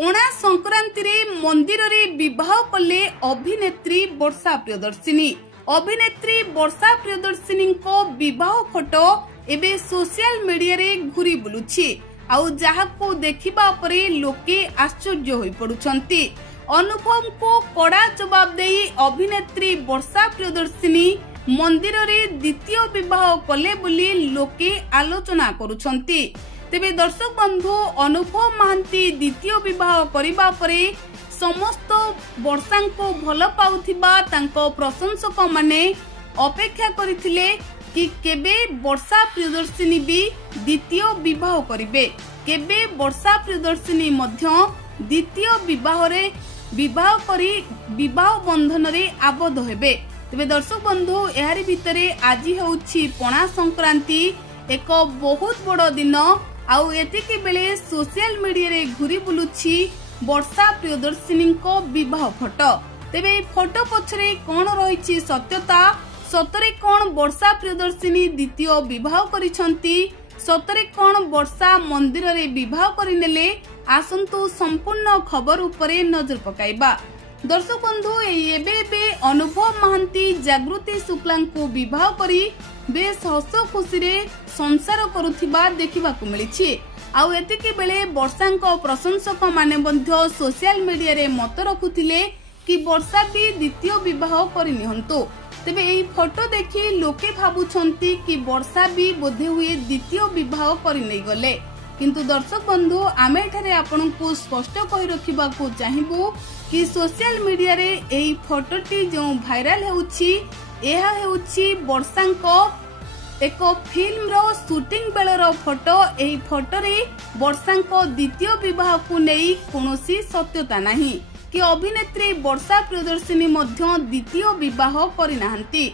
पणा संक्रांति रे मंदिर रे विवाह कले अभिनेत्री वर्षा प्रियदर्शिनी। अभिनेत्री वर्षा प्रियदर्शिनी को विवाह फोटो एबे सोशल मीडिया रे घुरी बुलुछि आउ जहाको देखिबा परे लोके आश्चर्य होई पडुछंती। अनुभव को कड़ा जवाब देई अभिनेत्री वर्षा प्रियदर्शिनी मंदिर रे द्वितीय विवाह कले बोली लोके आलोचना करुछंती। तेबे दर्शक बंधु अनुभव महांती द्वितीय विवाह करिबा परे समस्त वर्षा को भल पाउथिबा तांको प्रशंसक माने अपेक्षा करिथिले कि केबे वर्षा प्रियदर्शिनी भी द्वितीय विवाह करिवे, केबे वर्षा प्रियदर्शिनी मध्य द्वितीय विवाह करी विवाह बंधन रे आबद्ध हेबे। तेबे दर्शक बंधु एहारी भितरे आजि होउछि पणा संक्रांति, एक बहुत बड़ दिन आउ एतिके बेले सोशल मीडिया रे घुरी बुलुछि वर्षा प्रियदर्शिनी को विवाह फोटो। तेबे फोटो पछरे कोन रहिछि सत्यता, सतरे कोन वर्षा प्रियदर्शिनी द्वितीय विवाह करिसंती, सतरे कोन वर्षा मंदिर रे विवाह करिनेले, आसंतु संपूर्ण खबर उपरे नजर पकाइबा। दर्शक बंधु एबे अनुभव महांती जागृति शुक्ला को विवाह करी बेस हस खुशी रे संसार करुथिबा देखिबाकू मिलिछि। आउ एतिके बेले वर्षा प्रशंसक माने मध्य सोशल मीडिया रे मत रखुथिले कि वर्षा भी द्वितीय विवाह करिनिहंतु। तेबे एई फोटो देखि लोके भाबुछंती कि वर्षा भी बोधे हुए द्वितीय विवाह करि नै गले। किंतु दर्शक बंधु आमे एठारे आपनकु स्पष्ट कहि रखिबाकू चाहिबू कि सोशल मीडिया रे एई फोटोटी जो भाइराल हेउछि एहा हेउछि वर्षांको एक फिल्म रो शूटिंग बेलर फोटो। एही फोटो रे वर्षांको द्वितीय विवाह को नेई कोनोसी सत्यता नाही कि अभिनेत्री वर्षा प्रियदर्शिनी मध्य द्वितीय विवाह करिनाहंती।